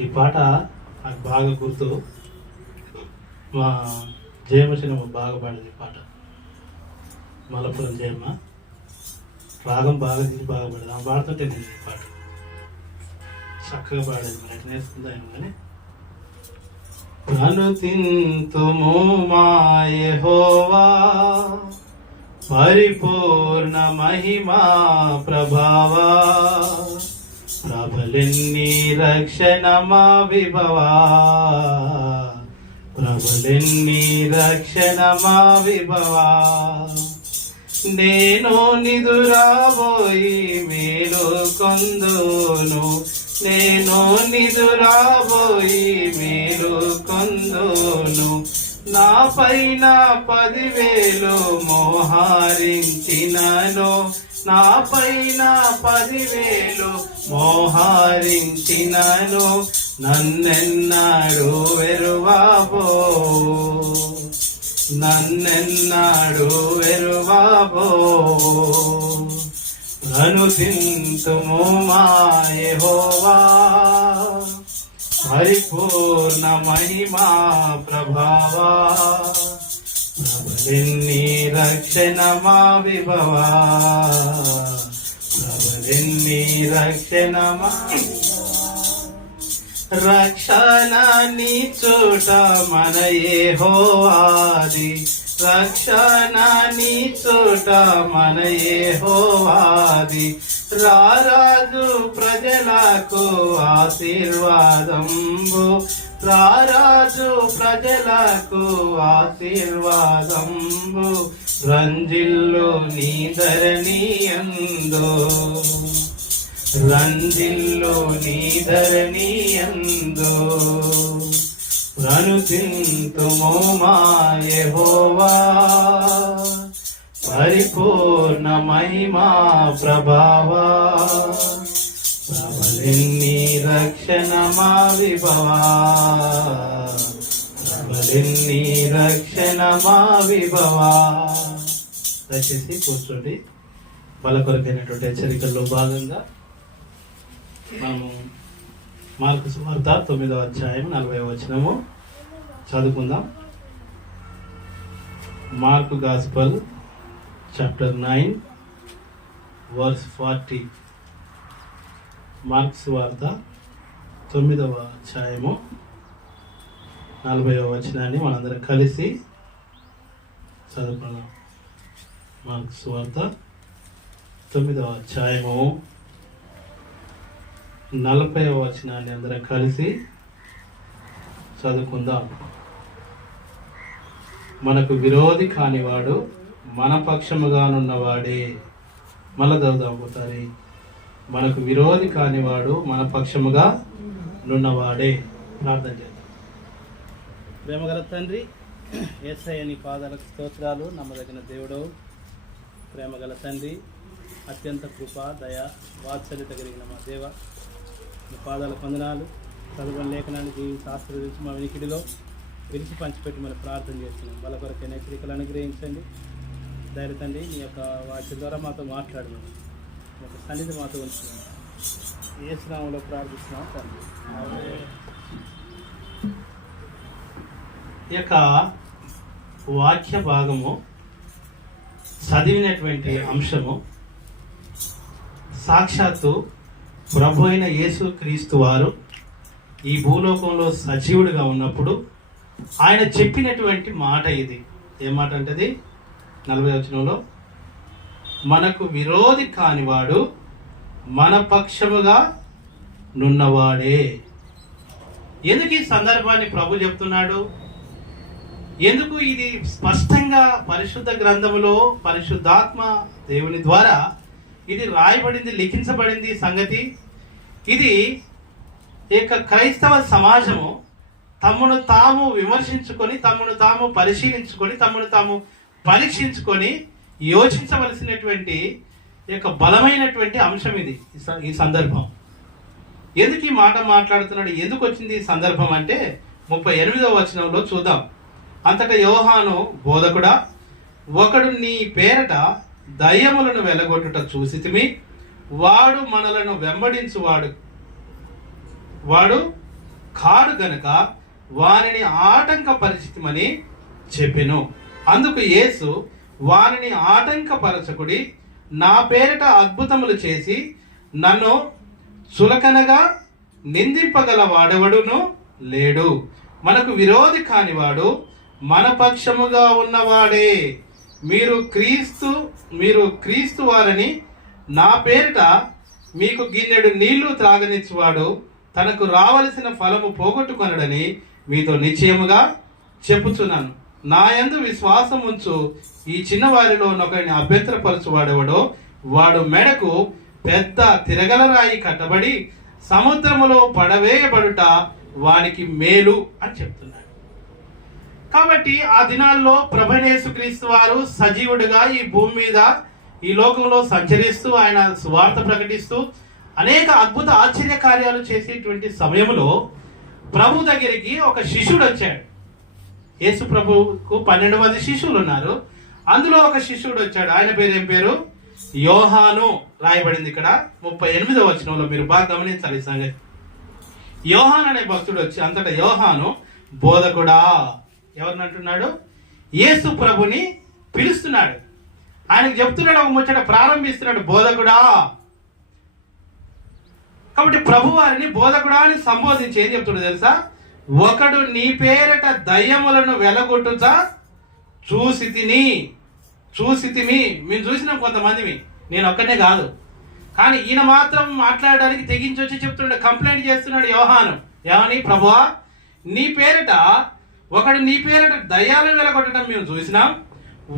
ఈ పాట నాకు బాగా గుర్తు. మా జయమ్మ చిన్నమ్మ బాగా పాడింది ఈ పాట. మలపురం జయమ్మ రాగం బాగా తీసి బాగా పాడేది. ఆమె పాడుతుంటే నేను ఈ పాట చక్కగా పాడేది. మరి ఎట్లా నేర్చుకుందా ఏమో కానీ అనుతింతుము మా యెహోవా పరిపూర్ణ మహిమా ప్రభావా ప్రబలిన్ని రక్షణ మా విభవా ప్రబలిన్ని రక్షణ మా విభవా నేను నిదురాబోయి మేలు కొందును నేను నిదురాబోయి మేలు కొందును నా పైన 10,000 మోహరించినను నా పైన 10,000 మోహరించినను నన్నెన్నాడు వెరువాబో నన్నెన్నాడు వెరువాబో అనుతింతుము మా యెహోవా పరిపూర్ణ మహిమా ప్రభావా ప్రబలిన్ని రక్షణ మా విభవా ప్రబలిన్ని రక్షణ మా రక్షణ నీ చోట మన యెహోవాది రక్షణ నీ చోట మన యెహోవాది రారాజు ప్రజలకు ఆశీర్వాదంబు రారాజు ప్రజలకు ఆశీర్వాదంబు రంజిల్లు నీ ధరణియందు రంజిల్లు నీ ధరణియందు అనుతింతుము మా యెహోవా పరిపూర్ణ మహిమా ప్రభావా ప్రబలిన్ని రక్షణ మా విభవా ప్రబలిన్ని రక్షణ మా విభవా. దయచేసి కూర్చోండి. బల కొరకైనటువంటి హెచ్చరికల్లో భాగంగా మనము మార్కు సువార్త 9వ అధ్యాయం 40వ వచనము చదువుకుందాం. Mark gospel chapter 9 verse 40. Mark సువార్త 9వ అధ్యాయము 40వ వచనాన్ని మనందరం కలిసి చదువుకుందాం. మార్కు సువార్త 9వ అధ్యాయము 40వ వచనాన్ని అందరం కలిసి చదువుకుందాం. మనకు విరోధి కానివాడు మన పక్షముగానున్నవాడే. మళ్ళా చదువుదాం ఒకసారి. మనకు విరోధి కానివాడు మన పక్షముగా నున్నవాడే. ప్రార్థన చేద్దాం. ప్రేమగల తండ్రి, యేసయ్య నీ పాదాలకు స్తోత్రాలు. నమ్మదగిన దేవుడు, ప్రేమగల తండ్రి, అత్యంత కృప దయ వాత్సల్యత కలిగిన మా దేవ, మీ పాదాలకు వందనాలు. చదువుని లేఖనాన్ని జీవించి ఆశీర్వదించి మా వినికిడిలో విరిచి పంచిపెట్టి మనం ప్రార్థన చేస్తున్నాం. బల కొరకైన హెచ్చరికలు అనుగ్రహించండి. ధైర్య తండ్రి, మీ యొక్క వాక్యం ద్వారా మాతో మాట్లాడమని మీ యొక్క సన్నిధి మాతో ఉంచున్నాం. ఏ స్నామంలో ప్రార్థిస్తున్నాం తండ్రి. ఈ యొక్క వాక్య భాగము చదివినటువంటి అంశము సాక్షాత్తు ప్రభు అయిన యేసు క్రీస్తు వారు ఈ భూలోకంలో సజీవుడిగా ఉన్నప్పుడు ఆయన చెప్పినటువంటి మాట ఇది. ఏ మాట అంటే 40వ వచనంలో మనకు విరోధి కానివాడు మన పక్షముగా నున్నవాడే. ఎందుకు ఈ సందర్భాన్ని ప్రభు చెప్తున్నాడు? ఎందుకు ఇది స్పష్టంగా పరిశుద్ధ గ్రంథములో పరిశుద్ధాత్మ దేవుని ద్వారా ఇది రాయబడింది, లిఖించబడింది సంగతి. ఇది యొక్క క్రైస్తవ సమాజము తమను తాము విమర్శించుకొని, తమను తాము పరిశీలించుకొని, తమను తాము పరీక్షించుకొని యోచించవలసినటువంటి యొక్క బలమైనటువంటి అంశం ఇది. ఈ సందర్భం ఎందుకు ఈ మాట మాట్లాడుతున్నాడు, ఎందుకు వచ్చింది ఈ సందర్భం అంటే 38వ వచనంలో చూద్దాం. అంతటా యోహాను బోధకుడా, ఒకడు నీ పేరట దయ్యములను వెలగొట్టుట చూసితిమి, వాడు మనలను వెంబడించువాడు, వాడు కాడు గనుక వానిని ఆటంకపరిచితిమని చెప్పెను. అందుకు యేసు, వానిని ఆటంకపరచకుడి, నా పేరిట అద్భుతములు చేసి నన్ను చులకనగా నిందింపగల వాడెవడును లేడు. మనకు విరోధి కానివాడు మన పక్షముగా ఉన్నవాడే. మీరు క్రీస్తు వారని నా పేరిట మీకు గిన్నెడు నీళ్లు త్రాగనిచ్చువాడు తనకు రావలసిన ఫలము పోగొట్టుకొనడని మీతో నిశ్చయముగా చెప్పుచున్నాను. నా యందు విశ్వాసం ఉంచు ఈ చిన్నవారిలో ఒకరిని అభ్యంతరపరచువాడెవడో వాడు మెడకు పెద్ద తిరగల రాయి కట్టబడి సముద్రములో పడవేయబడుట వానికి మేలు అని చెప్తున్నాడు. కాబట్టి ఆ దినాల్లో ప్రభువైన యేసుక్రీస్తు వారు సజీవుడిగా ఈ భూమి మీద ఈ లోకంలో సంచరిస్తూ ఆయన సువార్త ప్రకటిస్తూ అనేక అద్భుత ఆశ్చర్య కార్యాలు చేసేటువంటి సమయంలో ప్రభు దగ్గరికి ఒక శిష్యుడు వచ్చాడు. యేసు ప్రభువుకు 12 మంది శిష్యులు ఉన్నారు. అందులో ఒక శిష్యుడు వచ్చాడు. ఆయన పేరు ఏం పేరు? యోహాను రాయబడింది ఇక్కడ 38వ వచనంలో. మీరు బాగా గమనించాలి ఈ సంగతి. యోహాను అనే భక్తుడు వచ్చి అంతటా యోహాను, బోధకుడా, ఎవరిని అంటున్నాడు? యేసు ప్రభుని పిలుస్తున్నాడు. ఆయనకు చెప్తున్నాడు, ఒక ముచ్చట ప్రారంభిస్తున్నాడు, బోధకుడా. కాబట్టి ప్రభు వారిని బోధకుడా అని సంబోధించి ఏం చెప్తున్నాడు తెలుసా? ఒకడు నీ పేరట దయ్యములను వెలగొట్టుతా చూసితిమి. మేము చూసినాం కొంతమందిని, నేను ఒక్కనే కాదు. కానీ ఈయన మాత్రం మాట్లాడడానికి తెగించి వచ్చి చెప్తున్నాడు, కంప్లైంట్ చేస్తున్నాడు యోహాను. ఏమని? ప్రభువా, ఒకడు నీ పేరట దయ్యాలను వెలగొట్టడం మేము చూసినాం.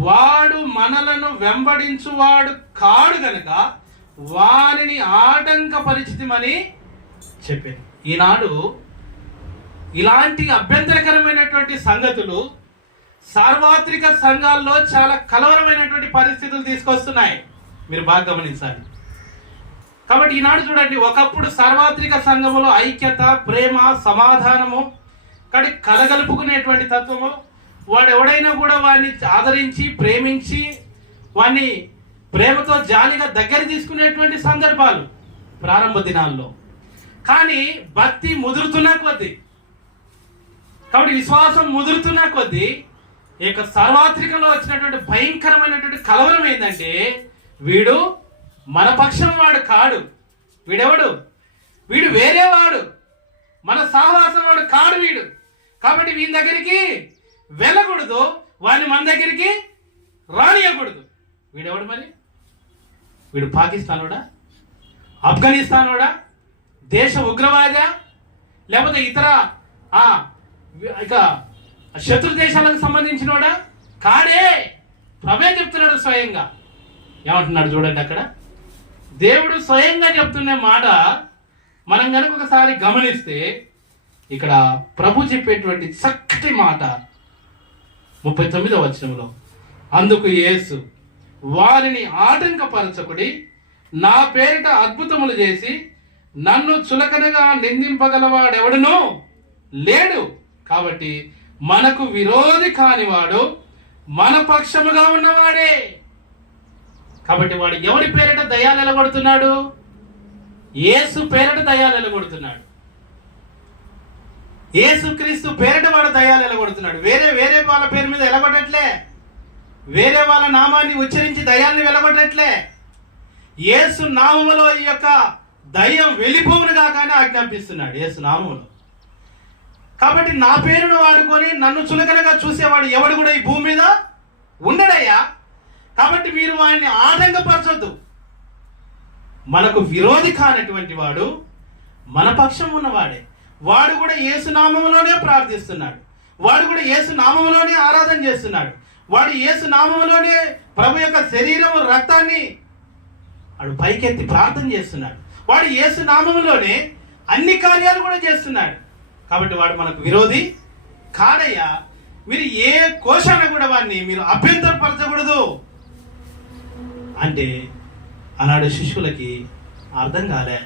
వాడు మనలను వెంబడించువాడు కాడు గనుక వారిని ఆటంకపరిచితిమని చెప్పాను. ఈనాడు ఇలాంటి అభ్యంతరకరమైనటువంటి సంగతులు సార్వత్రిక సంఘాల్లో చాలా కలవరమైనటువంటి పరిస్థితులు తీసుకొస్తున్నాయి. మీరు బాగా గమనించాలి. కాబట్టి ఈనాడు చూడండి, ఒకప్పుడు సార్వత్రిక సంఘములో ఐక్యత, ప్రేమ, సమాధానము, కలగలుపుకునేటువంటి తత్వము, వాడు ఎవడైనా కూడా వాడిని ఆదరించి ప్రేమించి వాడిని ప్రేమతో జాలిగా దగ్గర తీసుకునేటువంటి సందర్భాలు ప్రారంభ దినాల్లో. కానీ భక్తి ముదురుతున్న కొద్దీ, కాబట్టి విశ్వాసం ముదురుతున్న కొద్దీ ఇక సార్వత్రికంలో వచ్చినటువంటి భయంకరమైనటువంటి కలవరం ఏంటంటే, వీడు మన పక్షం వాడు కాడు. వీడెవడు? వీడు వేరేవాడు, మన సహవాసం వాడు కాడు వీడు. కాబట్టి వీని దగ్గరికి వెళ్ళకూడదు, వాడిని మన దగ్గరికి రానియకూడదు. వీడెవడు మరి? వీడు పాకిస్తానోడా, ఆఫ్ఘనిస్తానోడా, దేశ ఉగ్రవాదా, లేకపోతే ఇతర ఇక శత్రు దేశాలకు సంబంధించినోడా? కాడే. ప్రభే చెప్తున్నాడు స్వయంగా. ఏమంటున్నాడు చూడండి, అక్కడ దేవుడు స్వయంగా చెప్తున్న మాట మనం కనుక ఒకసారి గమనిస్తే, ఇక్కడ ప్రభు చెప్పేటువంటి చక్కటి మాట 39వ వచనంలో, అందుకు యేసు, వారిని ఆటంకపరచకుడి, నా పేరిట అద్భుతములు చేసి నన్ను చులకనగా నిందింపగలవాడెవడునూ లేడు. కాబట్టి మనకు విరోధి కానివాడు మన పక్షముగా ఉన్నవాడే. కాబట్టి వాడు ఎవరి పేరిట దయ్యాలు ఎలగొడుతున్నాడు? యేసు పేరిట దయ్యాలు ఎలగొడుతున్నాడు. యేసుక్రీస్తు పేరిట వాడు దయ్యాలు ఎలగొడుతున్నాడు. వేరే వాళ్ళ పేరు మీద ఎలగొట్టట్లే, వేరే వాళ్ళ నామాన్ని ఉచ్చరించి దయ్యాన్ని వెలగొట్టట్లే. యేసు నామములో ఈ యొక్క దయ్యం వెళ్ళిపోవునుగా కానీ ఆజ్ఞాపిస్తున్నాడు యేసు నామములో. కాబట్టి నా పేరును వాడుకొని నన్ను చులకనగా చూసేవాడు ఎవడు కూడా ఈ భూమి మీద ఉండడయ్యా. కాబట్టి మీరు ఆయన్ని ఆటంకపరచొద్దు. మనకు విరోధి కానటువంటి వాడు మన పక్షం ఉన్నవాడే. వాడు కూడా యేసు నామములోనే ప్రార్థిస్తున్నాడు, వాడు కూడా యేసు నామములోనే ఆరాధన చేస్తున్నాడు, వాడు యేసు నామములోనే ప్రభు యొక్క శరీరము రక్తాన్ని వాడు పైకెత్తి ప్రార్థన చేస్తున్నాడు. వాడు యేసు నామములోనే అన్ని కార్యాలు కూడా చేస్తున్నాడు. కాబట్టి వాడు మనకు విరోధి కాడయ్యా. మీరు ఏ కోశాన కూడా వాడిని మీరు అభ్యంతరపరచకూడదు అంటే ఆనాడు శిష్యులకి అర్థం కాలే.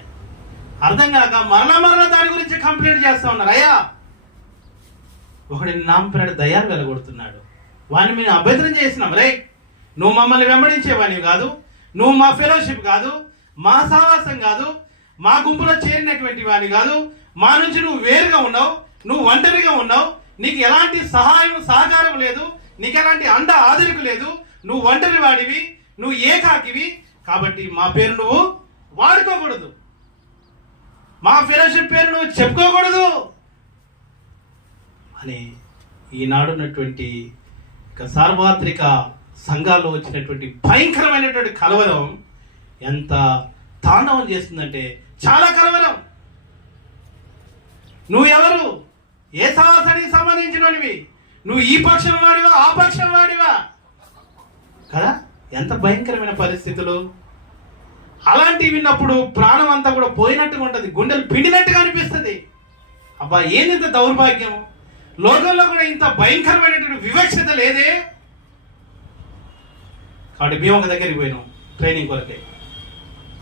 అర్థం కాక మరలా దాని గురించి కంప్లైంట్ చేస్తా ఉన్నారు. అయ్యా, ఒకడిని నామపేట దయ్యాలు వెలగొడుతున్నాడు, వాడిని మేము అభ్యంతరం చేసినాం. రే, నువ్వు మమ్మల్ని వెంబడించేవాడివి కాదు, నువ్వు మా ఫెలోషిప్ కాదు, మా సహవాసం కాదు, మా గుంపులో చేరినటువంటి వాడిని కాదు, మా నుంచి నువ్వు వేరుగా ఉన్నావు, నువ్వు ఒంటరిగా ఉన్నావు, నీకు ఎలాంటి సహాయం సహకారం లేదు, నీకు ఎలాంటి అండ ఆదరిక లేదు, నువ్వు ఒంటరి వాడివి, నువ్వు ఏకాకివి, కాబట్టి మా పేరు నువ్వు వాడుకోకూడదు, మా ఫెలోషిప్ పేరు నువ్వు చెప్పుకోకూడదు అని ఈనాడున్నటువంటి సార్వత్రిక సంఘాల్లో వచ్చినటువంటి భయంకరమైనటువంటి కలవరం ఎంత తాండవం చేస్తుందంటే చాలా కలవరం. నువ్వు ఎవరు? ఏ సహవాసానికి సంబంధించినవి? నువ్వు ఈ పక్షం వాడివా, ఆ పక్షం వాడివా కదా? ఎంత భయంకరమైన పరిస్థితులు. అలాంటివి విన్నప్పుడు ప్రాణం అంతా కూడా పోయినట్టుగా ఉంటుంది, గుండెలు పిండినట్టుగా అనిపిస్తుంది. అబ్బా, ఏంది ఇంత దౌర్భాగ్యం! లోకంలో కూడా ఇంత భయంకరమైనటువంటి వివక్షత లేదే. కాబట్టి మేము ఒక దగ్గరికి పోయినాం ట్రైనింగ్ కొరకే.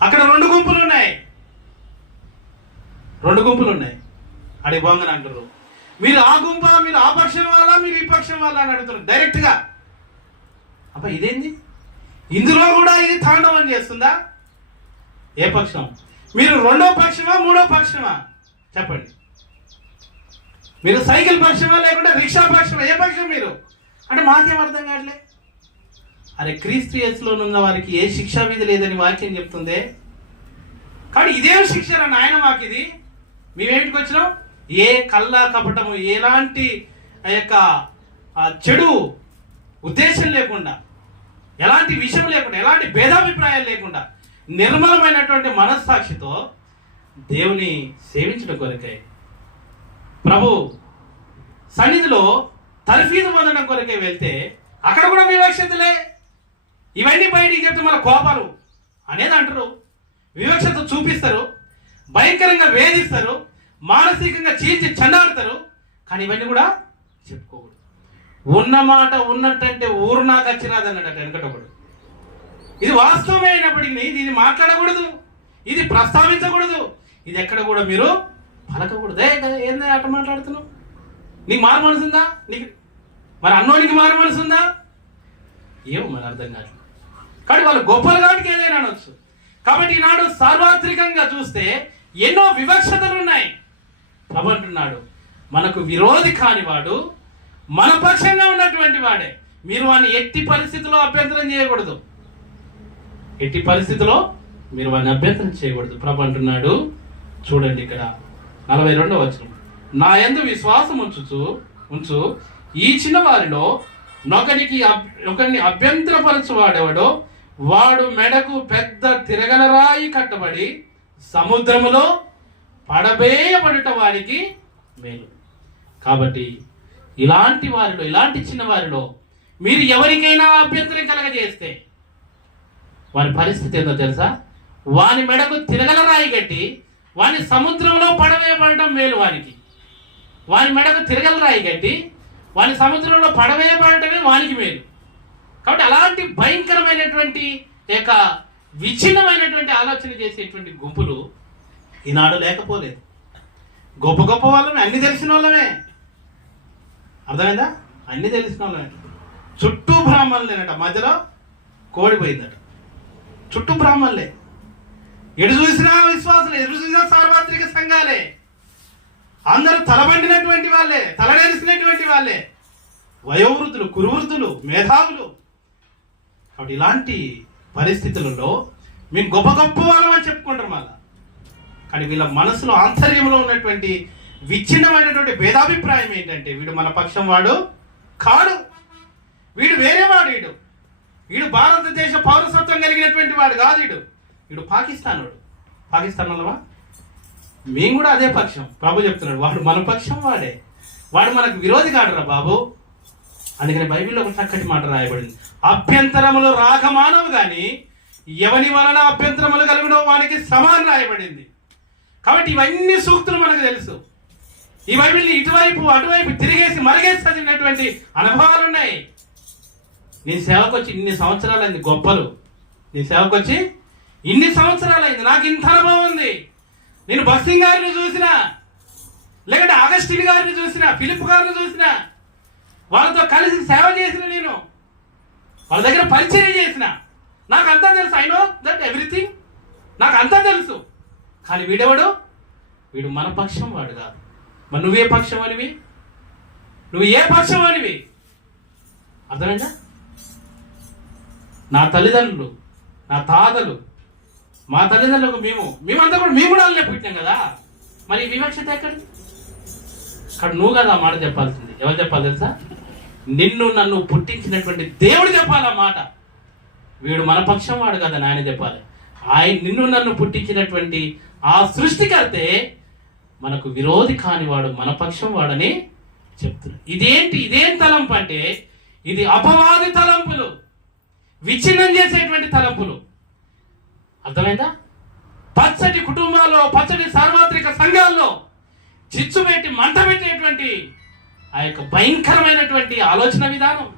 అక్కడ రెండు గుంపులు ఉన్నాయి. అడిగి పోగానే అంటారు, మీరు ఆ గుంపా, మీరు ఆ పక్షం వాళ్ళ, మీరు ఈ పక్షం వాళ్ళ అని అడుగుతున్నారు డైరెక్ట్గా. అబ్బా, ఇదేంది? ఇందులో కూడా ఇది తాండవం చేస్తుందా? ఏ పక్షం? మీరు రెండో పక్షమా, మూడో పక్షమా? చెప్పండి. మీరు సైకిల్ పక్షమా, లేకుంటే రిక్షా పక్షమా? ఏ పక్షం మీరు అంటే మాకేం అర్థం కావట్లే. అరే, క్రీస్తు యేసులో ఉన్న వారికి ఏ శిక్షా విధి లేదని వాక్యం చెప్తుందే. కానీ ఇదేం శిక్ష నాయన మాకు ఇది? మేమేమిటికి వచ్చినాం? ఏ కల్లా కపటము, ఎలాంటి ఆ యొక్క చెడు ఉద్దేశం లేకుండా, ఎలాంటి విషయం లేకుండా, ఎలాంటి భేదాభిప్రాయాలు లేకుండా నిర్మలమైనటువంటి మనస్సాక్షితో దేవుని సేవించడం కొరకై ప్రభు సన్నిధిలో తర్ఫీదు పొందడం కొరకే వెళ్తే అక్కడ కూడా వివక్షతలే. ఇవన్నీ బయటికి చెప్తే మన కోపాలు అనేది అంటారు, వివక్షత చూపిస్తారు, భయంకరంగా వేధిస్తారు, మానసికంగా చీల్చి చండాడుతారు. కానీ ఇవన్నీ కూడా చెప్పుకోకూడదు. ఉన్న మాట ఉన్నట్టంటే ఊరు నాకు వచ్చిరాదన్నాడట వెనకటొకడు. ఇది వాస్తవమే అయినప్పటికీ దీన్ని మాట్లాడకూడదు, ఇది ప్రస్తావించకూడదు, ఇది ఎక్కడ కూడా మీరు పలకకూడదు. ఏందా అట్ట మాట్లాడుతున్నావు? నీకు మారు మనసుందా? నీకు మరి అన్నోనికి మారు మనసుందా? ఏమో మరి అర్థం కాదు. కానీ వాళ్ళు గొప్పలు కాబట్టి ఏదైనా అనొచ్చు. కాబట్టి ఈనాడు సార్వత్రికంగా చూస్తే ఎన్నో వివక్షతలు ఉన్నాయి. ప్రభు అంటున్నాడు, మనకు విరోధి కానివాడు మన పక్షంగా ఉన్నటువంటి వాడే. మీరు వాడిని ఎట్టి పరిస్థితుల్లో అభ్యంతరం చేయకూడదు. ఎట్టి పరిస్థితిలో మీరు వాడిని అభ్యంతరం చేయకూడదు. ప్రభు అంటున్నాడు, చూడండి ఇక్కడ 42వ వచనం, నా యందు విశ్వాసం ఉంచు ఈ చిన్న వారిలో ఒకరిని అభ్యంతరపరచువాడెవడో వాడు మెడకు పెద్ద తిరగల రాయి కట్టబడి సముద్రములో పడవేయబడుట వారికి మేలు. కాబట్టి ఇలాంటి వారిలో, ఇలాంటి చిన్న వారిలో మీరు ఎవరికైనా అభ్యంతరం కలగజేస్తే వారి పరిస్థితి ఏందో తెలుసా? వాని మెడకు తిరగల రాయి కట్టి వాని సముద్రంలో పడవేయబడటం మేలు వానికి. వాని మెడకు తిరగల రాయి కట్టి వాని సముద్రంలో పడవేయబడటమే వానికి మేలు. కాబట్టి అలాంటి భయంకరమైనటువంటి యొక్క విచ్ఛిన్నమైనటువంటి ఆలోచన చేసేటువంటి గుంపులు ఈనాడు లేకపోలేదు. గొప్ప గొప్ప వాళ్ళమే, అన్ని తెలిసిన వాళ్ళమే. అర్థమైందా? అన్ని తెలిసిన వాళ్ళమే. చుట్టూ బ్రాహ్మణులేనట, మధ్యలో కోడిపోయిందట. చుట్టూ బ్రాహ్మణులే, ఎటు చూసినా విశ్వాసులే, ఎటు చూసినా సార్వత్రిక సంఘాలే, అందరూ తలబండినటువంటి వాళ్ళే, తలనేసినటువంటి వాళ్ళే, వయోవృద్ధులు, కురువృద్ధులు, మేధావులు. కాబట్టి ఇలాంటి పరిస్థితులలో మేము గొప్ప గొప్ప వాళ్ళమని చెప్పుకుంటారు మళ్ళా. కానీ వీళ్ళ మనసులో ఆంతర్యంలో ఉన్నటువంటి విచ్ఛిన్నమైనటువంటి భేదాభిప్రాయం ఏంటంటే, వీడు మన పక్షం వాడు కాడు, వీడు వేరేవాడు, వీడు భారతదేశ పౌరసత్వం కలిగినటువంటి వాడు కాదు, వీడు పాకిస్తాన్ వాళ్ళవా? మేము కూడా అదే పక్షం. ప్రభు చెప్తున్నాడు, వాడు మన పక్షం వాడే, వాడు మనకు విరోధి కాడురా బాబు. అందుకని బైబిల్లో ఒక చక్కటి మాట రాయబడింది, అభ్యంతరములు రాకమానవు గాని ఎవని వలన అభ్యంతరములు కలిగినో వానికి సమానం రాయబడింది. కాబట్టి ఇవన్నీ సూక్తులు మనకు తెలుసు. ఈ బైబిల్ని ఇటువైపు అటువైపు తిరిగేసి మరిగేసి చదివినటువంటి అనుభవాలు ఉన్నాయి. నీ సేవకు వచ్చి ఇన్ని సంవత్సరాలైంది, గొప్పలు, నీ సేవకు వచ్చి ఇన్ని సంవత్సరాలైంది, నాకు ఇంత అనుభవం ఉంది. నేను బస్సింగ్ గారిని చూసినా, లేకుంటే అగస్టిన్ గారిని చూసినా, ఫిలిప్ గారిని చూసినా, వాళ్ళతో కలిసి సేవ చేసిన, నేను వాళ్ళ దగ్గర పరిచయం చేసిన, నాకు అంతా తెలుసు. ఐ నో దట్ ఎవ్రీథింగ్, నాకు అంతా తెలుసు. కానీ వీడెవడు? వీడు మన పక్షం వాడు కాదు. మరి నువ్వే పక్షం అనివి? నువ్వు ఏ పక్షం అనివి? అర్థమైందా? నా తల్లిదండ్రులు, నా తాతలు, మా తల్లిదండ్రులకు మేమంతా కూడా మేము కూడా పుట్టినాం కదా. మరి వివక్షత ఎక్కడి? అక్కడ నువ్వు కదా మాట చెప్పాల్సింది. ఎవరు చెప్పాలి తెలుసా? నిన్ను నన్ను పుట్టించినటువంటి దేవుడు చెప్పాలి ఆ మాట. వీడు మన పక్షం వాడు కదా ఆయన చెప్పాలి. నిన్ను నన్ను పుట్టించినటువంటి ఆ సృష్టికర్తే మనకు విరోధి కానివాడు, మన పక్షం వాడని చెప్తున్నాడు. ఇదేం తలంపు అంటే ఇది అపవాది తలంపులు, విచ్ఛిన్నం చేసేటువంటి తలంపులు. అర్థమైందా? పచ్చటి కుటుంబాల్లో, పచ్చటి సార్వత్రిక సంఘాల్లో చిచ్చు పెట్టి మంట పెట్టేటువంటి ఆ యొక్క భయంకరమైనటువంటి ఆలోచన విధానం.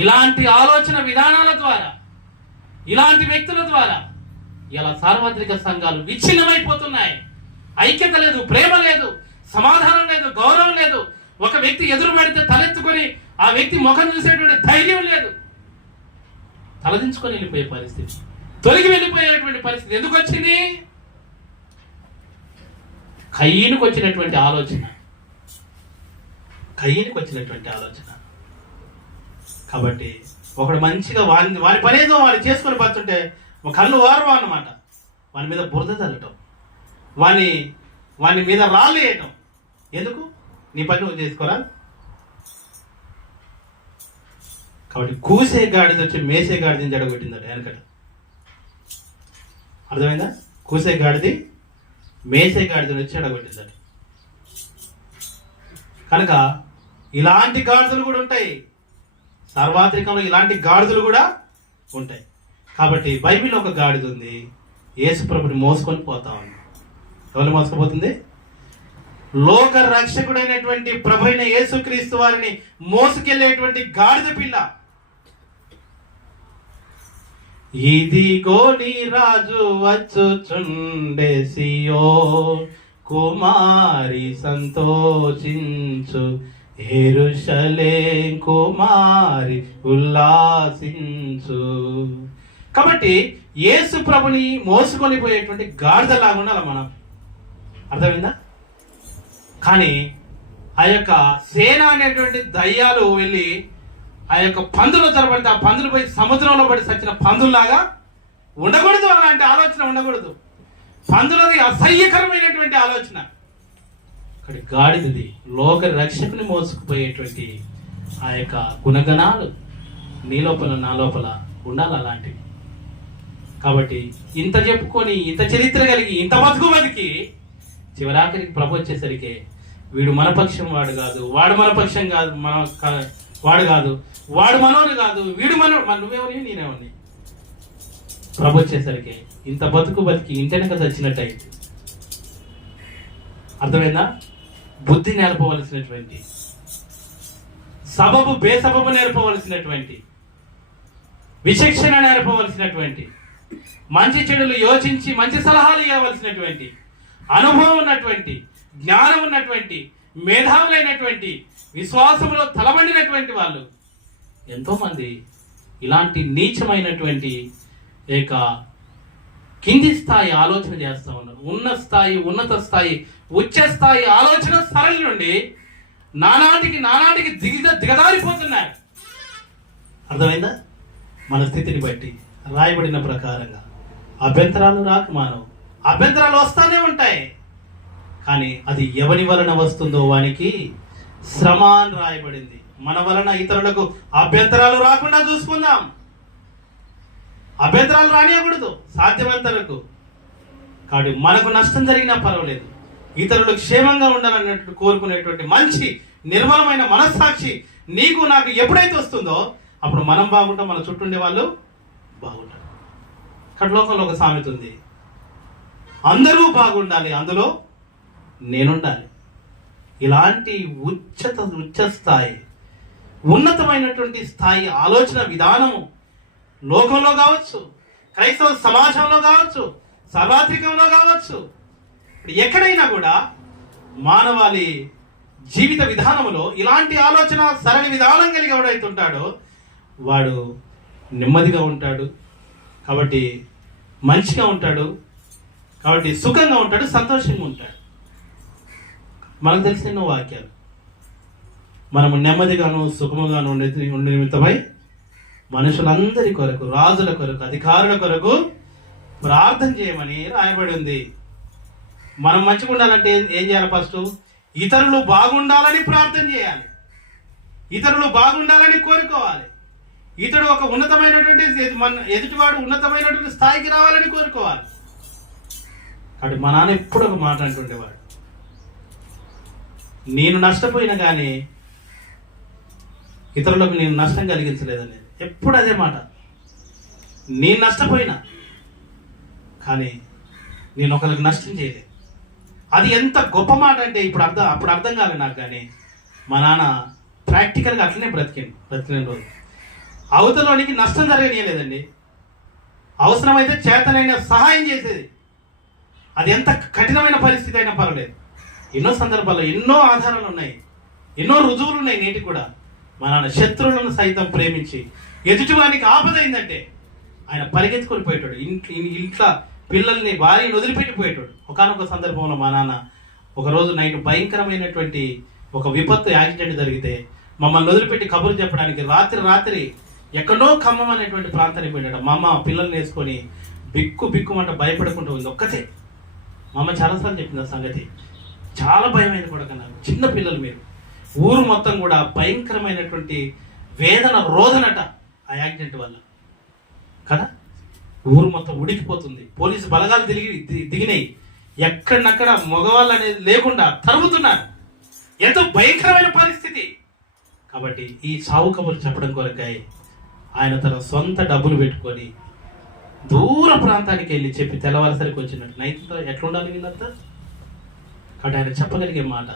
ఇలాంటి ఆలోచన విధానాల ద్వారా, ఇలాంటి వ్యక్తుల ద్వారా ఇలా సార్వత్రిక సంఘాలు విచ్ఛిన్నమైపోతున్నాయి. ఐక్యత లేదు, ప్రేమ లేదు, సమాధానం లేదు, గౌరవం లేదు. ఒక వ్యక్తి ఎదురు పెడితే తలెత్తుకొని ఆ వ్యక్తి ముఖం చూసేటువంటి ధైర్యం లేదు. తలదించుకొని వెళ్ళిపోయే పరిస్థితి, తొలగి వెళ్ళిపోయేటువంటి పరిస్థితి ఎందుకు వచ్చింది? కయ్యనుకు వచ్చినటువంటి ఆలోచన. కాబట్టి ఒకడు మంచిగా వారి పనేదో వాడు చేసుకొని పడుతుంటే కళ్ళు వారవా అన్నమాట. వాని మీద బురద చల్లటం, వాని మీద రాళ్ళు వేయటం. ఎందుకు? నీ పని నువ్వు చేసుకోరా. కాబట్టి కూసే గాడిద వచ్చి మేసే గాడిదని జడగొట్టిందట వెనకట. అర్థమైందా? కూసే గాడిది మేసే గాడిదని వచ్చి జడగొట్టిందట. కనుక ఇలాంటి గాడిదలు కూడా ఉంటాయి, సార్వత్రికంలో ఇలాంటి గాడిదలు కూడా ఉంటాయి. కాబట్టి బైబిల్లో ఒక గాడిద ఉంది, యేసు ప్రభుని మోసుకొని పోతా ఉంది. ఎవరు మోసుకుపోతుంది? లోక రక్షకుడైనటువంటి ప్రభు అయిన యేసుక్రీస్తు వారిని మోసుకెళ్ళేటువంటి గాడిద పిల్ల. ఇదిగో నీ రాజు వచ్చుచుండే సియోన్ కుమారి సంతోషించు, యెరూషలేము కుమారి ఉల్లాసించు. కాబట్టి యేసు ప్రభుని మోసుకొని పోయేటువంటి గాడిద లాగా ఉండాలి మనం. అర్థమైందా? కానీ ఆ యొక్క సేన అనేటువంటి దయ్యాలు వెళ్ళి ఆ యొక్క పందులు జరబడితే ఆ పందులు పోయి సముద్రంలో పడి సచ్చిన పందుల్లాగా ఉండకూడదు. అలాంటి ఆలోచన ఉండకూడదు. పందులది అసహ్యకరమైనటువంటి ఆలోచన. అక్కడ గాడిదది లోక రక్షకుని మోసుకుపోయేటువంటి ఆ యొక్క గుణగణాలు నీ లోపల నా లోపల ఉండాలి అలాంటివి. కాబట్టి ఇంత చెప్పుకొని, ఇంత చరిత్ర కలిగి, ఇంత బతికి చివరాఖరికి ప్రభు వచ్చేసరికి వీడు మన పక్షం వాడు కాదు, వాడు మన పక్షం కాదు, వాడు కాదు, వాడు మనోడు కాదు, వీడు నువ్వేమని నేనేమని. ప్రభు వచ్చేసరికి ఇంత బతికి ఇంటెనక చచ్చినట్టయింది. అర్థమైందా? బుద్ధి నేర్పవలసినటువంటి, సబబు బేసబబు నేర్పవలసినటువంటి, విచక్షణ నేర్పవలసినటువంటి, మంచి చెడులు యోచించి మంచి సలహాలు ఇవ్వవలసినటువంటి, అనుభవం ఉన్నటువంటి, జ్ఞానం ఉన్నటువంటి, మేధావులైనటువంటి, విశ్వాసంలో తలబండినటువంటి వాళ్ళు ఎంతోమంది ఇలాంటి నీచమైనటువంటి ఏక కింది స్థాయి ఆలోచన చేస్తూ ఉన్నారు. ఉన్నత స్థాయి ఉచ్చ స్థాయి ఆలోచన స్థాయి నుండి నానాటికి దిగదారిపోతున్నారు. అర్థమైందా? మన స్థితిని బట్టి రాయబడిన ప్రకారంగా అభ్యంతరాలు రాక మానవు, అభ్యంతరాలు వస్తానే ఉంటాయి. కానీ అది ఎవరి వలన వస్తుందో వానికి శ్రమ అని రాయబడింది. మన వలన ఇతరులకు అభ్యంతరాలు రాకుండా చూసుకుందాం. అభ్యంతరాలు రానియకూడదు సాధ్యమైనంత వరకు. కాబట్టి మనకు నష్టం జరిగినా పర్వాలేదు, ఇతరులకు క్షేమంగా ఉండాలన్నట్టు కోరుకునేటువంటి మంచి నిర్మలమైన మనస్సాక్షి నీకు నాకు ఎప్పుడైతే వస్తుందో అప్పుడు మనం బాగుంటాం, మన చుట్టూ ఉండే వాళ్ళు బాగుంటారు. ఇక్కడ లోకంలో ఒక సామెత ఉంది, అందరూ బాగుండాలి, అందులో నేనుండాలి. ఇలాంటి ఉచ్చ స్థాయి, ఉన్నతమైనటువంటి స్థాయి ఆలోచన విధానము లోకంలో కావచ్చు, క్రైస్తవ సమాజంలో కావచ్చు, సార్వత్రికంలో కావచ్చు, ఎక్కడైనా కూడా మానవాళి జీవిత విధానంలో ఇలాంటి ఆలోచన సరళి విధానం కలిగి ఎవడైతుంటాడో వాడు నెమ్మదిగా ఉంటాడు, కాబట్టి మంచిగా ఉంటాడు, కాబట్టి సుఖంగా ఉంటాడు, సంతోషంగా ఉంటాడు. మనకు తెలిసిన ఎన్నో వాక్యాలు. మనము నెమ్మదిగాను సుఖముగాను ఉండే నిమిత్తమై మనుషులందరి కొరకు, రాజుల కొరకు, అధికారుల కొరకు ప్రార్థన చేయమని రాయబడి ఉంది. మనం మంచిగా ఉండాలంటే ఏం చేయాలి? ఫస్ట్ ఇతరులు బాగుండాలని ప్రార్థన చేయాలి, ఇతరులు బాగుండాలని కోరుకోవాలి, ఇతడు ఒక ఉన్నతమైనటువంటి ఎదుటివాడు ఉన్నతమైనటువంటి స్థాయికి రావాలని కోరుకోవాలి. కాబట్టి మా నాన్న ఎప్పుడు ఒక మాట అంటుండేవాడు, నేను నష్టపోయినా కానీ ఇతరులకు నేను నష్టం కలిగించలేదని. ఎప్పుడు అదే మాట, నేను నష్టపోయినా కానీ నేను ఒకరికి నష్టం చేయలేదు. అది ఎంత గొప్ప మాట అంటే అప్పుడు అర్థం కాలేదు నాకు. కానీ మా నాన్న ప్రాక్టికల్గా అట్లనే బ్రతికిన రోజు అవతలోనికి నష్టం జరగనీయలేదండి. అవసరమైతే చేతనైన సహాయం చేసేది. అది ఎంత కఠినమైన పరిస్థితి అయినా పర్వాలేదు. ఎన్నో సందర్భాల్లో ఎన్నో ఆధారాలు ఉన్నాయి, ఎన్నో రుజువులు ఉన్నాయి. నేటికి కూడా మా నాన్న శత్రువులను సైతం ప్రేమించి ఎదుటివానికి ఆపదైందంటే ఆయన పరిగెత్తుకొని పోయేటాడు. ఇంట్లో పిల్లల్ని భార్యను వదిలిపెట్టిపోయేటాడు. ఒకనొక సందర్భంలో మా నాన్న ఒకరోజు నైట్ భయంకరమైనటువంటి ఒక విపత్తు, యాక్సిడెంట్ జరిగితే మమ్మల్ని వదిలిపెట్టి కబుర్లు చెప్పడానికి రాత్రి ఎక్కడో ఖమ్మం అనేటువంటి ప్రాంతానికి పోయినాడు. మా అమ్మ పిల్లల్ని వేసుకొని బిక్కుమంట భయపడుకుంటూ ఉంది ఒక్కతే. మా అమ్మ చాలాసార్లు చెప్పింది ఆ సంగతి. చాలా భయమైంది కూడా కన్నారు. చిన్న పిల్లలు మీరు, ఊరు మొత్తం కూడా భయంకరమైనటువంటి వేదన రోదనట ఆ యాక్సిడెంట్ వల్ల కదా. ఊరు మొత్తం ఉడికిపోతుంది. పోలీసు బలగాలు దిగినాయి. ఎక్కడనక్కడ మగవాళ్ళు అనేది లేకుండా తరుముతున్నారు. ఎంతో భయంకరమైన పరిస్థితి. కాబట్టి ఈ సావు కబుర్లు చెప్పడం కొరకై ఆయన తన సొంత డబ్బులు పెట్టుకొని దూర ప్రాంతానికి వెళ్ళి చెప్పి తెల్లవారిసరికి వచ్చినట్టు నైట్లో ఎట్లా ఉండాలి వీళ్ళంతా. కాబట్టి ఆయన చెప్పగలిగే మాట,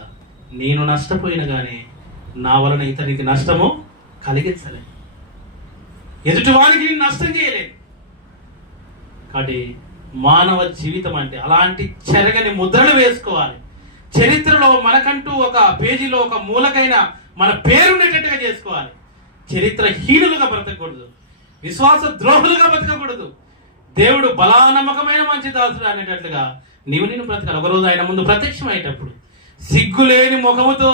నేను నష్టపోయినా కానీ నా వలన ఇతనికి నష్టము కలిగించలే, ఎదుటివానికి నేను నష్టం చేయలేదు. కాబట్టి మానవ జీవితం అంటే అలాంటి చెరగని ముద్రలు వేసుకోవాలి. చరిత్రలో మనకంటూ ఒక పేజీలో ఒక మూలకైన మన పేరుండేటట్టుగా చేసుకోవాలి. చరిత్రహీనులుగా బ్రతకూడదు, విశ్వాస ద్రోహులుగా బ్రతకకూడదు. దేవుడు బలానమ్మకమైన మంచి దాసుడు అనేటట్లుగా నేను బ్రతకాలి. ఒకరోజు ఆయన ముందు ప్రత్యక్షమయ్యేటప్పుడు సిగ్గులేని ముఖముతో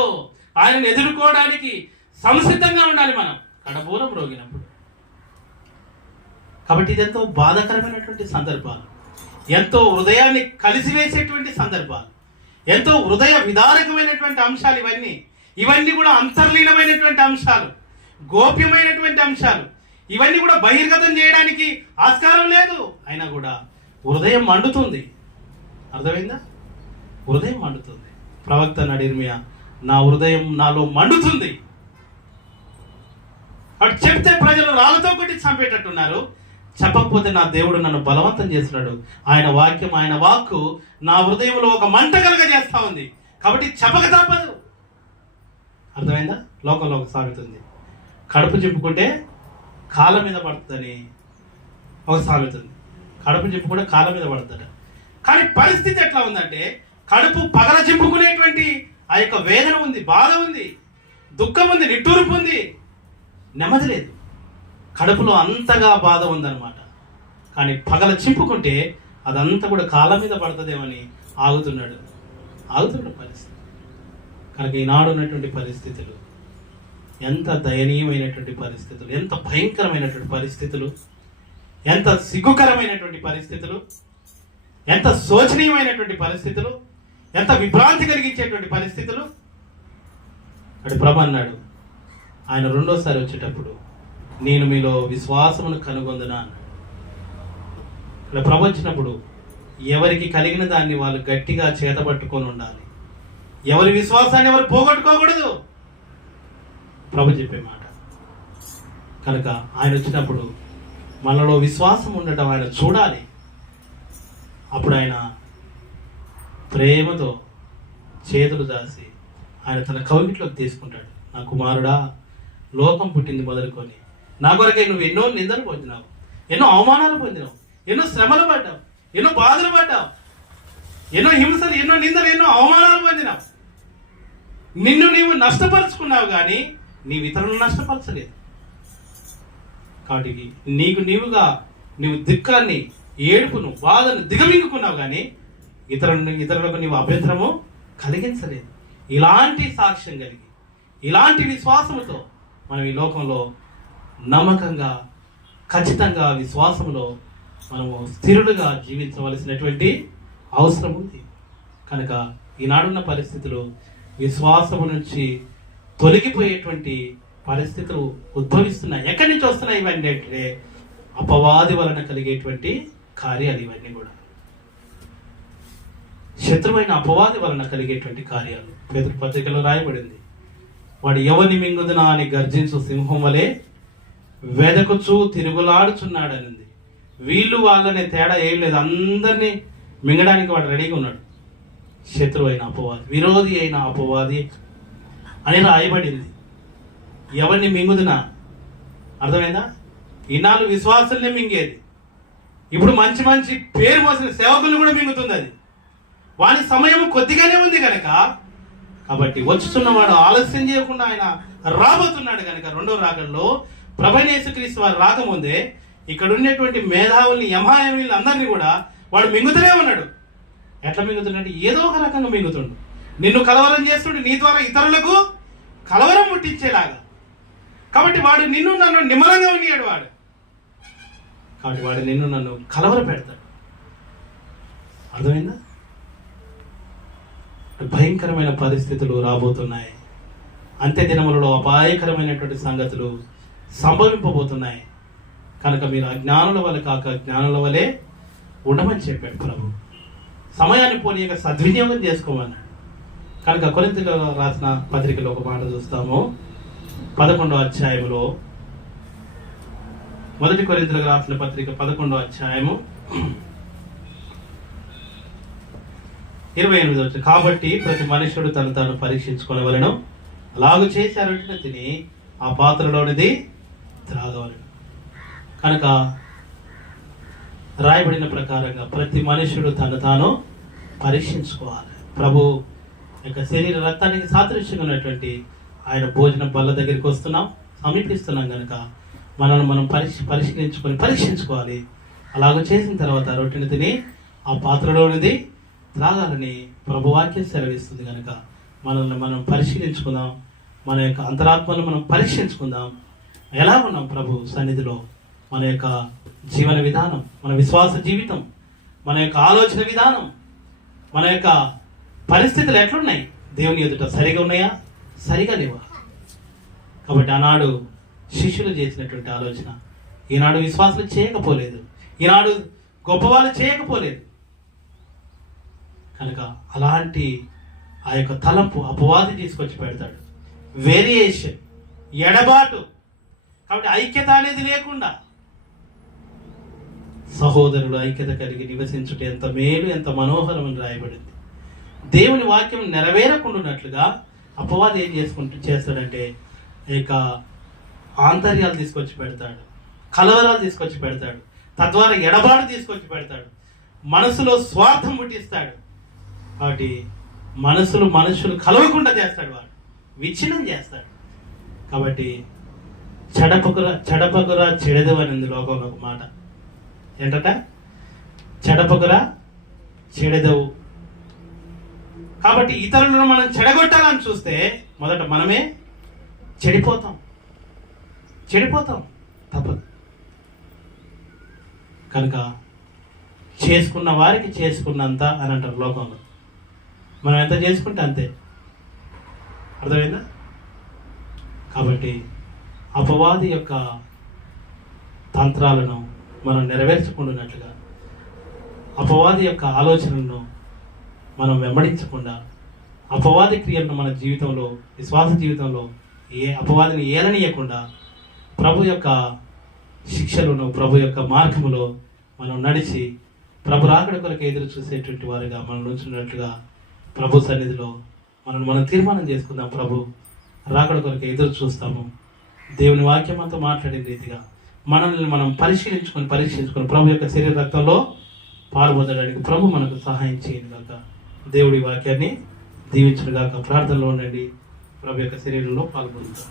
ఆయనను ఎదుర్కోవడానికి సంసిద్ధంగా ఉండాలి మనం కడబూరం రోగినప్పుడు. కాబట్టి ఇదెంతో బాధాకరమైనటువంటి సందర్భాలు, ఎంతో హృదయాన్ని కలిసివేసేటువంటి సందర్భాలు, ఎంతో హృదయ విదారకమైనటువంటి అంశాలు. ఇవన్నీ కూడా అంతర్లీనమైనటువంటి అంశాలు, గోప్యమైనటువంటి అంశాలు. ఇవన్నీ కూడా బహిర్గతం చేయడానికి ఆస్కారం లేదు. అయినా కూడా హృదయం మండుతుంది. అర్థమైందా? హృదయం మండుతుంది. ప్రవక్త అన్నాడు ఇర్మియా, నా హృదయం నాలో మండుతుంది. అటు చెప్తే ప్రజలు రాళ్ళతో కొట్టి చంపేటట్టున్నారు, చెప్పకపోతే నా దేవుడు నన్ను బలవంతం చేస్తున్నాడు. ఆయన వాక్యం, ఆయన వాక్కు నా హృదయంలో ఒక మంట కలుగ చేస్తా ఉంది. కాబట్టి చెప్పక తప్పదు. అర్థమైందా? లోకంలో ఒక సామెత ఉంది, కడుపు చింపుకుంటే కాళ్ళ మీద పడుతుందని ఒక సామెత ఉంది. కడుపు చింపుకుంటే కాళ్ళ మీద పడుతుందట. కానీ పరిస్థితి ఎట్లా ఉందంటే కడుపు పగల చింపుకునేటువంటి ఆ యొక్క వేదన ఉంది, బాధ ఉంది, దుఃఖం ఉంది, నిట్టూర్పు ఉంది, నెమ్మది లేదు. కడుపులో అంతగా బాధ ఉందన్నమాట. కానీ పగల చింపుకుంటే అదంతా కూడా కాళ్ళ మీద పడుతుందేమని ఆగుతున్నాడు పరిస్థితి. కనుక ఈనాడు ఉన్నటువంటి పరిస్థితులు ఎంత దయనీయమైనటువంటి పరిస్థితులు, ఎంత భయంకరమైనటువంటి పరిస్థితులు, ఎంత సిగ్గుకరమైనటువంటి పరిస్థితులు, ఎంత శోచనీయమైనటువంటి పరిస్థితులు, ఎంత విభ్రాంతి కలిగించేటువంటి పరిస్థితులు. అటు ప్రభు అన్నాడు ఆయన రెండోసారి వచ్చేటప్పుడు, నేను మీలో విశ్వాసమును కనుగొందునా అన్నాడు. ఇక్కడ ప్రభు వచ్చినప్పుడు ఎవరికి కలిగిన దాన్ని వాళ్ళు గట్టిగా చేతబట్టుకొని ఉండాలి. ఎవరి విశ్వాసాన్ని ఎవరు పోగొట్టుకోకూడదు, ప్రభు చెప్పే మాట. కనుక ఆయన వచ్చినప్పుడు మనలో విశ్వాసం ఉండటం ఆయన చూడాలి. అప్పుడు ఆయన ప్రేమతో చేతులు దాసి ఆయన తన కౌగిట్లోకి తీసుకుంటాడు. నా కుమారుడా, లోకం పుట్టింది మొదలుకొని నా కొరకై నువ్వు ఎన్నో నిందలు పొందినావు, ఎన్నో అవమానాలు పొందినావు, ఎన్నో శ్రమలు పడ్డావు, ఎన్నో బాధలు పడ్డావు, ఎన్నో హింసలు, ఎన్నో నిందలు, ఎన్నో అవమానాలు పొందినావు. నిన్ను నీవు నష్టపరుచుకున్నావు కానీ నీవు ఇతరులను నష్టపరచలేదు. కాబట్టి నీకు నీవు దుఃఖాన్ని, ఏడుపును, బాధను దిగమింగుకున్నావు కానీ ఇతరులకు నీవు అభ్యంతరము కలిగించలేదు. ఇలాంటి సాక్ష్యం కలిగి, ఇలాంటి విశ్వాసముతో మనం ఈ లోకంలో నమ్మకంగా, ఖచ్చితంగా విశ్వాసంలో మనము స్థిరులుగా జీవించవలసినటువంటి అవసరం ఉంది. కనుక ఈనాడున్న పరిస్థితులు విశ్వాసము నుంచి తొలగిపోయేటువంటి పరిస్థితులు ఉద్భవిస్తున్నాయి. ఎక్కడి నుంచి వస్తున్నాయి ఇవన్నీ అంటే అపవాది వలన కలిగేటువంటి కార్యాలు. ఇవన్నీ కూడా శత్రువైన అపవాది వలన కలిగేటువంటి కార్యాలు. పేతురు పత్రికలో రాయబడింది, వాడు ఎవరిని మింగుదునా అని గర్జించు సింహం వలె వెదకుచూ తిరుగులాడుచున్నాడనింది. వీళ్ళు వాళ్ళనే తేడా ఏం లేదు, అందరినీ మింగడానికి వాడు రెడీగా ఉన్నాడు. శత్రువు అయిన అపవాది, విరోధి అయిన అపవాది అని రాయబడింది. ఎవరిని మింగుదునా, అర్థమైందా? ఈనాడు విశ్వాసుల్ని మింగేది, ఇప్పుడు మంచి మంచి పేరు మోసిన సేవకులను కూడా మింగుతుంది. అది వాని సమయం కొద్దిగానే ఉంది కనుక, కాబట్టి వచ్చుతున్నవాడు ఆలస్యం చేయకుండా ఆయన రాబోతున్నాడు కనుక రెండో రాకడలో ప్రభువైన యేసుక్రీస్తు వారు రాకముందే ఇక్కడ ఉన్నటువంటి మేధావుల్ని, యమహాయముల్ని అందరినీ కూడా వాడు మింగుతూనే ఉన్నాడు. ఎట్లా మింగుతున్నాడు? ఏదో ఒక రకంగా మింగుతుండు. నిన్ను కలవరం చేస్తుండు, నీ ద్వారా ఇతరులకు కలవరం ముట్టించేలాగా. కాబట్టి వాడు నిన్ను నన్ను నిమ్మలంగా ఉన్నాడు వాడు. కాబట్టి వాడు నిన్ను నన్ను కలవర పెడతాడు. అర్థమైందా? భయంకరమైన పరిస్థితులు రాబోతున్నాయి. అంత్య దినములలో అపాయకరమైనటువంటి సంగతులు సంభవింపబోతున్నాయి. కనుక మీరు అజ్ఞానుల వల్ల కాక జ్ఞానుల వలె ఉండమని చెప్పాడు ప్రభు. సమయాన్ని పోనీయక సద్వినియోగం చేసుకోమన్నాడు. కనుక కొరింథీయులకు రాసిన పత్రికలో ఒక మాట చూస్తాము. 11వ అధ్యాయంలో, మొదటి కొరింథీయులకు రాసిన పత్రిక 11వ అధ్యాయము 28వ. కాబట్టి ప్రతి మనుషుడు తను తాను పరీక్షించుకొనవలెను, అలాగు చేసి ఆ రొట్టెను తిని ఆ పాత్రలోనిది త్రాగవలెను. కనుక రాయబడిన ప్రకారంగా ప్రతి మనుషుడు తను తాను పరీక్షించుకోవాలి. ప్రభు యొక్క శరీర రక్తానికి సాదృశ్యంగా ఉన్నటువంటి ఆయన భోజనం బల్ల దగ్గరికి వస్తున్నాం, సమీపిస్తున్నాం కనుక మనల్ని మనం పరీక్షించుకోవాలి. అలాగ చేసిన తర్వాత రొట్టెను తిని ఆ పాత్రలోనిది త్రాగాలని ప్రభువాక్యం సెలవిస్తుంది. కనుక మనల్ని మనం పరిశీలించుకుందాం, మన యొక్క అంతరాత్మను మనం పరీక్షించుకుందాం. ఎలా ఉన్నాం ప్రభు సన్నిధిలో? మన యొక్క జీవన విధానం, మన విశ్వాస జీవితం, మన యొక్క ఆలోచన విధానం, మన యొక్క పరిస్థితులు ఎట్లున్నాయి? దేవుని ఎదుట సరిగా ఉన్నాయా, సరిగా లేవా? కాబట్టి ఆనాడు శిష్యులు చేసినటువంటి ఆలోచన ఈనాడు విశ్వాసులు చేయకపోలేదు, ఈనాడు గొప్పవాళ్ళు చేయకపోలేదు. కనుక అలాంటి ఆ యొక్క తలంపు అపవాది తీసుకొచ్చి పెడతాడు. వేరియేషన్, ఎడబాటు. కాబట్టి ఐక్యత అనేది లేకుండా సహోదరులు ఐక్యత కలిగి నివసించుట ఎంత మేలు, ఎంత మనోహరం అని రాయబడింది. దేవుని వాక్యం నెరవేరకుండానట్లుగా అపవాది ఏం చేస్తాడంటే ఇక ఆంతర్యాలు తీసుకొచ్చి పెడతాడు, కలవరాలు తీసుకొచ్చి పెడతాడు, తద్వారా ఎడబాటు తీసుకొచ్చి పెడతాడు, మనసులో స్వార్థం పుట్టిస్తాడు. కాబట్టి మనుషులు కలవకుండా చేస్తాడు, వాడు విచ్ఛిన్నం చేస్తాడు. కాబట్టి చెడపకురా చెడదు అని లోకంలో ఒక మాట ఏంటట, చెడపకురా చెడదవు. కాబట్టి ఇతరులను మనం చెడగొట్టాలని చూస్తే మొదట మనమే చెడిపోతాం తప్పదు. కనుక చేసుకున్న వారికి చేసుకున్నంత అని అంటారు లోకంలో. మనం ఎంత చేసుకుంటే అంతే. అర్థమైందా? కాబట్టి అపవాది యొక్క తంత్రాలను మనం నెరవేర్చుకుంటున్నట్లుగా, అపవాది యొక్క ఆలోచనలను మనం వెంబడించకుండా, అపవాది క్రియలను మన జీవితంలో, విశ్వాస జీవితంలో అపవాదిని ఏలనీయకుండా ప్రభు యొక్క శిక్షలను, ప్రభు యొక్క మార్గములో మనం నడిచి ప్రభు రాకడ కొరకు ఎదురు చూసేటువంటి వారిగా మనం నుంచున్నట్లుగా ప్రభు సన్నిధిలో మనం తీర్మానం చేసుకుందాం. ప్రభు రాకడ కొరకు ఎదురు చూస్తాము. దేవుని వాక్యం అంతా మాట్లాడిన రీతిగా మనల్ని మనం పరీక్షించుకొని ప్రభు యొక్క శరీర రక్తంలో పాల్పొందడానికి ప్రభు మనకు సహాయం చేయను గాక. దేవుడి వాక్యాన్ని దీవించును గాక. ప్రార్థనలో ఉండండి, ప్రభు యొక్క శరీరంలో పాల్గొంటాం.